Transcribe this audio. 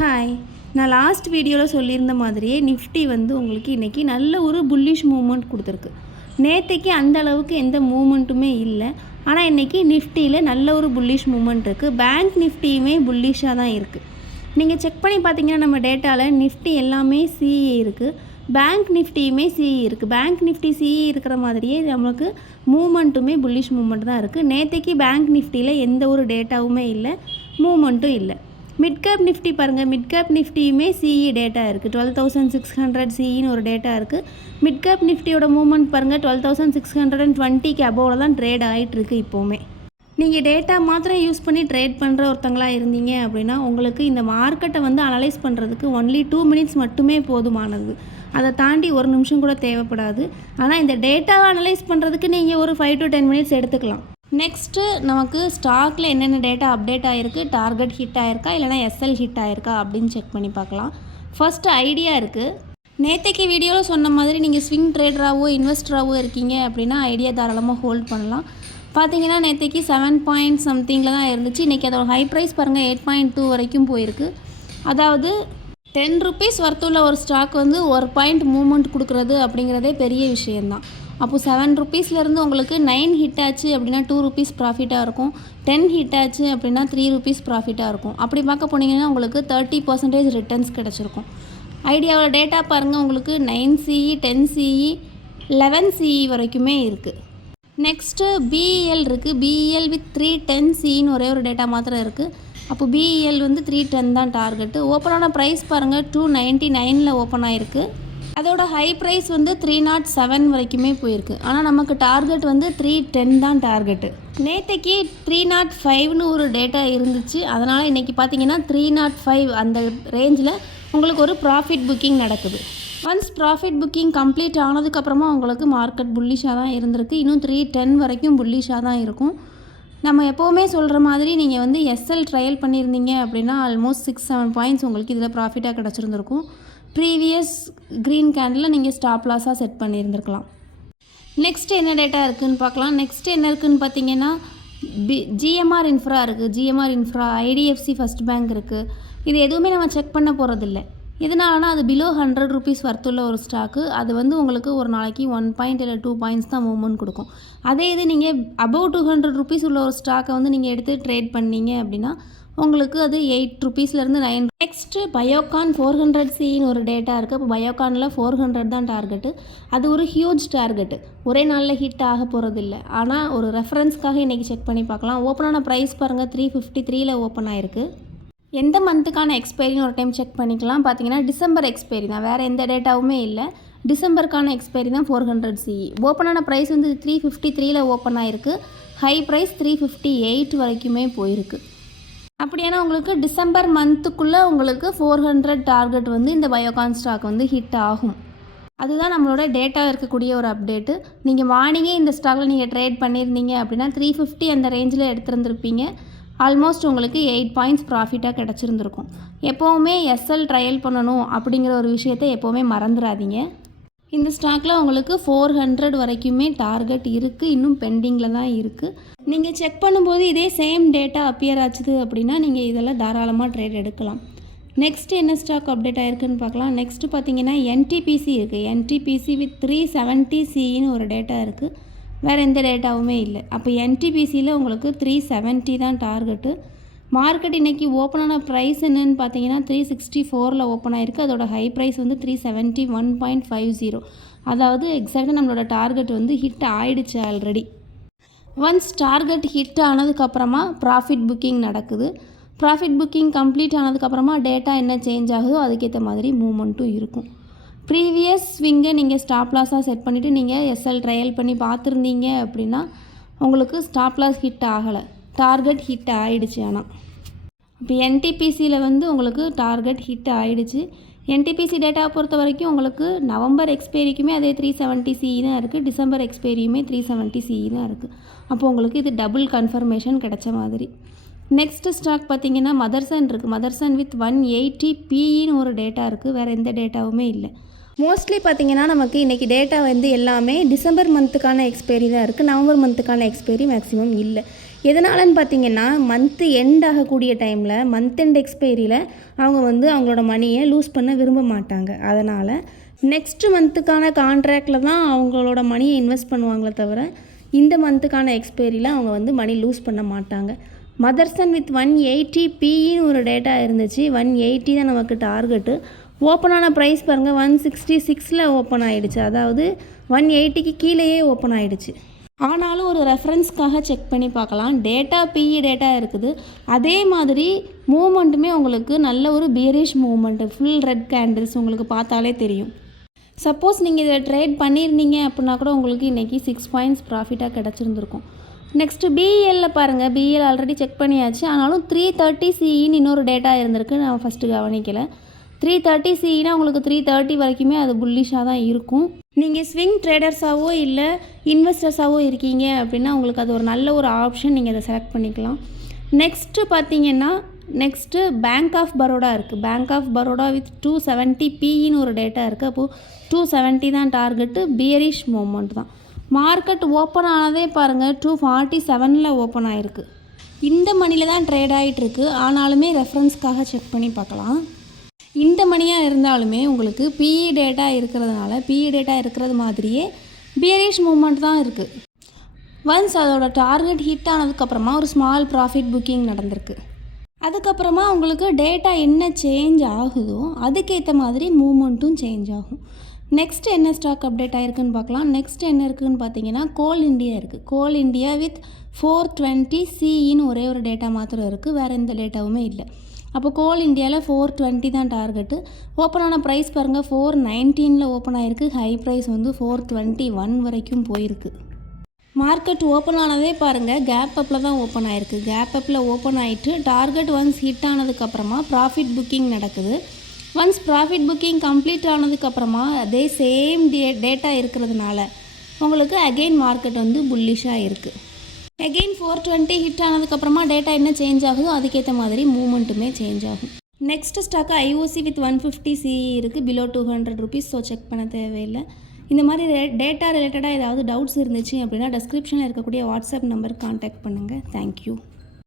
Hi, நான் last வீடியோவில் சொல்லியிருந்த மாதிரியே நிஃப்டி வந்து உங்களுக்கு இன்றைக்கி நல்ல ஒரு புல்லிஷ் மூமெண்ட் கொடுத்துருக்கு. நேற்றைக்கு அந்த அளவுக்கு எந்த மூமெண்ட்டுமே இல்லை. ஆனால் இன்றைக்கி நிஃப்டியில் நல்ல ஒரு புல்லிஷ் மூமெண்ட் இருக்குது. பேங்க் நிஃப்டியுமே புல்லிஷாக தான் இருக்குது. நீங்கள் செக் பண்ணி பார்த்தீங்கன்னா நம்ம டேட்டாவில் நிஃப்டி எல்லாமே சிஇ இருக்குது, பேங்க் நிஃப்டியுமே சிஇ இருக்குது. பேங்க் நிஃப்டி சிஇ இருக்கிற மாதிரியே நமக்கு மூமெண்ட்டுமே புல்லிஷ் மூமெண்ட் தான் இருக்குது. நேற்றைக்கு பேங்க் நிஃப்டியில் எந்த ஒரு டேட்டாவுமே இல்லை, மூமெண்ட்டும் இல்லை. மிட் கேப் நிஃப்டி பாருங்கள், மிட் கேப் நிஃப்டியுமே சிஇ டேட்டா இருக்குது. 12,600 சிஇன்னு ஒரு டேட்டா இருக்குது. மிட் கேப் நிஃப்டியோட மூவ்மெண்ட் பாருங்கள், 12,620க்கு அபோவில் தான் ட்ரேட் ஆகிட்டுருக்கு. இப்போவுமே நீங்கள் டேட்டா மாத்திரம் யூஸ் பண்ணி ட்ரேட் பண்ணுற ஒருத்தங்களாக இருந்தீங்க அப்படின்னா உங்களுக்கு இந்த மார்க்கெட்டை வந்து அனலைஸ் பண்ணுறதுக்கு ஒன்லி 2 மினிட்ஸ் மட்டுமே போதுமானது. அதை தாண்டி ஒரு நிமிஷம் கூட தேவைப்படாது. ஆனால் இந்த டேட்டாவை அனலைஸ் பண்ணுறதுக்கு நீங்கள் ஒரு 5 to 10 மினிட்ஸ் எடுத்துக்கலாம். நெக்ஸ்ட்டு நமக்கு ஸ்டாக்கில் என்னென்ன டேட்டா அப்டேட் ஆகிருக்கு, டார்கெட் ஹிட் ஆகிருக்கா இல்லைனா எஸ்எல் ஹிட் ஆகிருக்கா அப்படின்னு செக் பண்ணி பார்க்கலாம். ஃபஸ்ட்டு ஐடியா இருக்குது. நேற்றைக்கு வீடியோவில் சொன்ன மாதிரி நீங்கள் ஸ்விங் ட்ரேடராகவோ இன்வெஸ்டராகவோ இருக்கீங்க அப்படின்னா ஐடியா தாராளமாக ஹோல்ட் பண்ணலாம். பார்த்தீங்கன்னா நேற்றைக்கு 7 சம்திங்கில் தான் இருந்துச்சு. இன்றைக்கி அதோட ஹை ப்ரைஸ் பாருங்கள் 8.2 வரைக்கும் போயிருக்கு. அதாவது 10 rupees வர்த்துள்ள ஒரு ஸ்டாக் வந்து ஒரு பாயிண்ட் மூவ்மெண்ட் கொடுக்குறது அப்படிங்கிறதே பெரிய விஷயந்தான். அப்போது 7 rupeesலேருந்து உங்களுக்கு 9 ஹிட் ஆச்சு அப்படின்னா 2 rupees ப்ராஃபிட்டாக இருக்கும். 10 ஹிட் ஆச்சு அப்படின்னா 3 rupees ப்ராஃபிட்டாக இருக்கும். அப்படி பார்க்க போனீங்கன்னா உங்களுக்கு 30% ரிட்டர்ன்ஸ் கிடச்சிருக்கும். ஐடியாவோட டேட்டா பாருங்கள், உங்களுக்கு 9 CE 10 CE 11 CE வரைக்குமே இருக்குது. நெக்ஸ்ட்டு BEL இருக்குது. BEL வித் 310 CEன்னு ஒரே ஒரு டேட்டா மாத்திரம் இருக்குது. அப்போ BEL வந்து 310 தான் டார்கெட்டு. ஓப்பனான ப்ரைஸ் பாருங்கள் 299ல் ஓப்பன் ஆகிருக்கு. அதோட ஹை ப்ரைஸ் வந்து 307 வரைக்குமே போயிருக்கு. ஆனால் நமக்கு டார்கெட் வந்து 310 தான் டார்கெட்டு. நேற்றைக்கு 305ன்னு ஒரு டேட்டா இருந்துச்சு. அதனால் இன்றைக்கி பார்த்தீங்கன்னா 305 அந்த ரேஞ்சில் உங்களுக்கு ஒரு ப்ராஃபிட் புக்கிங் நடக்குது. ஒன்ஸ் ப்ராஃபிட் புக்கிங் கம்ப்ளீட் ஆனதுக்கப்புறமா உங்களுக்கு மார்க்கெட் புல்லிஷாக தான் இருந்திருக்கு. இன்னும் 310 வரைக்கும் புல்லிஷாக தான் இருக்கும். நம்ம எப்போவுமே சொல்கிற மாதிரி நீங்கள் வந்து எஸ்எல் ட்ரையல் பண்ணியிருந்தீங்க அப்படின்னா ஆல்மோஸ்ட் 6-7 பாயிண்ட்ஸ் உங்களுக்கு இதில் ப்ராஃபிட்டாக கிடச்சிருந்துருக்கும். ப்ரீவியஸ் க்ரீன் கேண்டில் நீங்கள் ஸ்டாப் லாஸாக செட் பண்ணியிருந்துருக்கலாம். நெக்ஸ்ட் என்ன டேட்டா இருக்குதுன்னு பார்க்கலாம். நெக்ஸ்ட் என்ன இருக்குதுன்னு பார்த்தீங்கன்னா GMR இன்ஃப்ரா இருக்குது. GMR infra, IDFC first bank இருக்குது. இது எதுவுமே நம்ம செக் பண்ண போகிறதில்ல. எதனாலனா அது பிலோ 100 rupees வர்த்துள்ள ஒரு ஸ்டாக்கு. அது வந்து உங்களுக்கு ஒரு நாளைக்கு 1 பாயிண்ட் இல்லை 2 பாயிண்ட்ஸ் தான் மூவ்மெண்ட் கொடுக்கும். அதே இது நீங்கள் அபவ் 200 rupees உள்ள ஒரு ஸ்டாக்கை வந்து நீங்கள் எடுத்து ட்ரேட் பண்ணீங்க அப்படின்னா உங்களுக்கு அது 8 rupeesலேருந்து 9. நெக்ஸ்ட்டு பயோகான் 400 CEன்னு ஒரு டேட்டா இருக்குது. அப்போ பயோகானில் 400 தான் டார்கெட்டு. அது ஒரு ஹியூஜ் டார்கெட்டு. ஒரே நாளில் ஹிட் ஆக போகிறதில்ல. ஆனால் ஒரு ரெஃபரன்ஸ்க்காக இன்றைக்கி செக் பண்ணி பார்க்கலாம். ஓப்பனான ப்ரைஸ் பாருங்கள் 353ல் ஓப்பன் ஆகிருக்கு. எந்த மந்த்துக்கான எக்ஸ்பைரின்னு ஒரு டைம் செக் பண்ணிக்கலாம். பார்த்தீங்கன்னா டிசம்பர் எக்ஸ்பைரி தான், வேறு எந்த டேட்டாவுமே இல்லை. டிசம்பருக்கான எக்ஸ்பைரி தான் 400 CE. ஓப்பனான ப்ரைஸ் வந்து 353ல் ஓப்பன் ஆகிருக்கு. ஹை ப்ரைஸ் 358 வரைக்குமே போயிருக்கு. அப்படியானா உங்களுக்கு டிசம்பர் மந்த்துக்குள்ளே உங்களுக்கு 400 டார்கெட் வந்து இந்த பயோகான் ஸ்டாக் வந்து ஹிட் ஆகும். அதுதான் நம்மளோட டேட்டா இருக்கக்கூடிய ஒரு அப்டேட்டு. நீங்கள் மார்னிங்கே இந்த ஸ்டாக்கில் நீங்கள் ட்ரேட் பண்ணியிருந்தீங்க அப்படின்னா 350 அந்த ரேஞ்சில் எடுத்துருந்துருப்பீங்க. ஆல்மோஸ்ட் உங்களுக்கு 8 பாயிண்ட்ஸ் ப்ராஃபிட்டாக கிடச்சிருந்துருக்கும். எப்போவுமே எஸ்எல் ட்ரையல் பண்ணணும் அப்படிங்கிற ஒரு விஷயத்தை எப்போவுமே மறந்துடாதீங்க. இந்த ஸ்டாக்கில் உங்களுக்கு 400 வரைக்குமே டார்கெட் இருக்குது. இன்னும் பெண்டிங்கில் தான் இருக்குது. நீங்கள் செக் பண்ணும்போது இதே சேம் டேட்டா அப்பியர் ஆச்சுது அப்படின்னா நீங்கள் இதெல்லாம் தாராளமாக ட்ரேட் எடுக்கலாம். நெக்ஸ்ட் என்ன ஸ்டாக் அப்டேட் ஆகிருக்குன்னு பார்க்கலாம். நெக்ஸ்ட்டு பார்த்தீங்கன்னா NTPC இருக்குது. NTPC வித் 370 CEன்னு ஒரு டேட்டா இருக்குது. வேறு எந்த டேட்டாவுமே இல்லை. அப்போ NTPCயில் உங்களுக்கு 370 தான் டார்கெட்டு. மார்க்கெட் இன்றைக்கி ஓப்பனான ப்ரைஸ் என்னென்னு பார்த்தீங்கன்னா 364ல் ஓப்பன் ஆகிருக்கு. அதோட ஹை ப்ரைஸ் வந்து 371.50. அதாவது எக்ஸாக்டாக நம்மளோட டார்கெட் வந்து ஹிட் ஆகிடுச்சு ஆல்ரெடி. ஒன்ஸ் டார்கெட் ஹிட் ஆனதுக்கப்புறமா ப்ராஃபிட் புக்கிங் நடக்குது. ப்ராஃபிட் புக்கிங் கம்ப்ளீட் ஆனதுக்கப்புறமா டேட்டா என்ன சேஞ்ச் ஆகுதோ அதுக்கேற்ற மாதிரி மூவ்மெண்ட்டும் இருக்கும். ப்ரீவியஸ் ஸ்விங்கை நீங்கள் ஸ்டாப் லாஸாக செட் பண்ணிவிட்டு நீங்கள் எஸ்எல் ட்ரையல் பண்ணி பார்த்துருந்தீங்க அப்படின்னா உங்களுக்கு ஸ்டாப் லாஸ் ஹிட் ஆகலை, டார்கெட் ஹிட் ஆகிடுச்சு. ஆனால் இப்போ NTPCயில் வந்து உங்களுக்கு டார்கெட் ஹிட் ஆகிடுச்சு. NTPC டேட்டாவை பொறுத்த வரைக்கும் உங்களுக்கு நவம்பர் எக்ஸ்பைரிக்குமே அதே 370 CE தான் இருக்குது. டிசம்பர் எக்ஸ்பைரியுமே 370 CE தான் இருக்குது. அப்போ உங்களுக்கு இது டபுள் கன்ஃபர்மேஷன் கிடைச்ச மாதிரி. நெக்ஸ்ட்டு ஸ்டாக் பார்த்தீங்கன்னா மதர்சன் இருக்குது. மதர்சன் வித் 180 PEன்னு ஒரு டேட்டா இருக்குது. வேறு எந்த டேட்டாவுமே இல்லை. மோஸ்ட்லி பார்த்திங்கன்னா நமக்கு இன்றைக்கி டேட்டா வந்து எல்லாமே டிசம்பர் மந்த்துக்கான எக்ஸ்பைரி தான் இருக்குது. நவம்பர் மந்த்துக்கான எக்ஸ்பைரி மேக்ஸிமம் இல்லை. எதனாலன்னு பார்த்தீங்கன்னா மந்த்து எண்ட் ஆகக்கூடிய டைமில் மந்த் எண்ட் எக்ஸ்பைரியில் அவங்க வந்து அவங்களோட மணியை லூஸ் பண்ண விரும்ப மாட்டாங்க. அதனால் நெக்ஸ்ட் மந்த்துக்கான கான்ட்ராக்டில் தான் அவங்களோட மணியை இன்வெஸ்ட் பண்ணுவாங்களே தவிர இந்த மந்த்துக்கான எக்ஸ்பைரியில் அவங்க வந்து மணி லூஸ் பண்ண மாட்டாங்க. மதர்சன் வித் 180 பின்னு ஒரு டேட்டா இருந்துச்சு. 180 தான் நமக்கு டார்கெட்டு. ஓப்பனான ப்ரைஸ் பாருங்கள் 166 ஓப்பன் ஆகிடுச்சு. அதாவது 180க்கு கீழேயே ஓப்பன் ஆகிடுச்சு. ஆனாலும் ஒரு ரெஃபரன்ஸ்க்காக செக் பண்ணி பார்க்கலாம். டேட்டா பிஇ டேட்டா இருக்குது. அதே மாதிரி மூமெண்ட்டுமே உங்களுக்கு நல்ல ஒரு bearish moment, full red candles உங்களுக்கு பார்த்தாலே தெரியும். சப்போஸ் நீங்கள் இதில் ட்ரேட் பண்ணியிருந்தீங்க அப்படின்னா கூட உங்களுக்கு இன்றைக்கி 6 பாயிண்ட்ஸ் ப்ராஃபிட்டாக கிடச்சிருந்துருக்கும். நெக்ஸ்ட்டு பிஇஎல்லில் பாருங்கள். பிஇஎல் ஆல்ரெடி செக் பண்ணியாச்சு. ஆனாலும் 330 சிஇன்னு இன்னொரு டேட்டா இருந்திருக்கு. நான் ஃபஸ்ட்டு கவனிக்கலை. 330 சிஇனா உங்களுக்கு 330 வரைக்குமே அது புல்லிஷாக தான் இருக்கும். நீங்கள் ஸ்விங் ட்ரேடர்ஸாவோ இல்லை இன்வெஸ்டர்ஸாவோ இருக்கீங்க அப்படின்னா உங்களுக்கு அது ஒரு நல்ல ஒரு ஆப்ஷன். நீங்கள் அதை செலக்ட் பண்ணிக்கலாம். நெக்ஸ்ட்டு பார்த்தீங்கன்னா பேங்க் ஆஃப் பரோடா இருக்குது. பேங்க் ஆஃப் பரோடா வித் 270 பின்னு ஒரு டேட்டா இருக்குது. அப்போது 270 தான் டார்கெட்டு. பியரிஷ் மூமெண்ட் தான். மார்க்கெட் ஓப்பன் ஆனதே பாருங்கள் 247 ஓப்பன் ஆகிருக்கு. இந்த மணியில் தான் ட்ரேட் ஆகிட்டுருக்கு. ஆனாலுமே ரெஃபரன்ஸ்க்காக செக் பண்ணி பார்க்கலாம். இந்த மணியாக இருந்தாலுமே உங்களுக்கு பிஇ டேட்டா இருக்கிறதுனால பிஇ டேட்டா இருக்கிறது மாதிரியே பியரிஷ் மூமெண்ட் தான் இருக்குது. ஒன்ஸ் அதோட டார்கெட் ஹிட் ஆனதுக்கப்புறமா ஒரு ஸ்மால் ப்ராஃபிட் புக்கிங் நடந்திருக்கு. அதுக்கப்புறமா உங்களுக்கு டேட்டா என்ன சேஞ்ச் ஆகுதோ அதுக்கேற்ற மாதிரி மூமெண்ட்டும் சேஞ்ச் ஆகும். நெக்ஸ்ட் என்ன ஸ்டாக் அப்டேட் ஆகிருக்குன்னு பார்க்கலாம். நெக்ஸ்ட் என்ன இருக்குதுன்னு பார்த்தீங்கன்னா கோல் இண்டியா இருக்குது. கோல் இண்டியா வித் 420 சிஇன்னு ஒரே ஒரு டேட்டா மாத்திரம் இருக்குது. வேறு எந்த டேட்டாவுமே இல்லை. அப்போ கோல் இண்டியாவில் 420 தான் டார்கெட்டு. ஓப்பனான ப்ரைஸ் பாருங்கள் 419 ஓப்பன் ஆகிருக்கு. ஹை ப்ரைஸ் வந்து 421 வரைக்கும் போயிருக்கு. மார்க்கெட் ஓப்பன் ஆனதே பாருங்கள் கேப் அப்பில் தான் ஓப்பன் ஆகிருக்கு. கேப் அப்பில் ஓப்பன் ஆகிட்டு டார்கெட் ஒன்ஸ் ஹிட் ஆனதுக்கப்புறமா ப்ராஃபிட் புக்கிங் நடக்குது. ஒன்ஸ் ப்ராஃபிட் புக்கிங் கம்ப்ளீட் ஆனதுக்கப்புறமா அதே சேம் டேட்டா இருக்கிறதுனால உங்களுக்கு அகெயின் மார்க்கெட் வந்து புல்லிஷாக இருக்குது. அகெயின் 420 ஹிட் ஆனதுக்கப்புறமா டேட்டா என்ன சேஞ்ச் ஆகுதோ அதுக்கேற்ற மாதிரி மூமெண்ட்டுமே சேஞ்ச் ஆகும். Next stock IOC with 150 CE இருக்குது. Below 200 rupees. ஸோ செக் பண்ண தேவையில்லை. இந்த மாதிரி டேட்டா ரிலேட்டடாக ஏதாவது டவுட்ஸ் இருந்துச்சு அப்படின்னா டிஸ்கிரிப்ஷனில் இருக்கக்கூடிய வாட்ஸ்அப் நம்பருக்கு கான்டாக்ட் பண்ணுங்கள். தேங்க்யூ.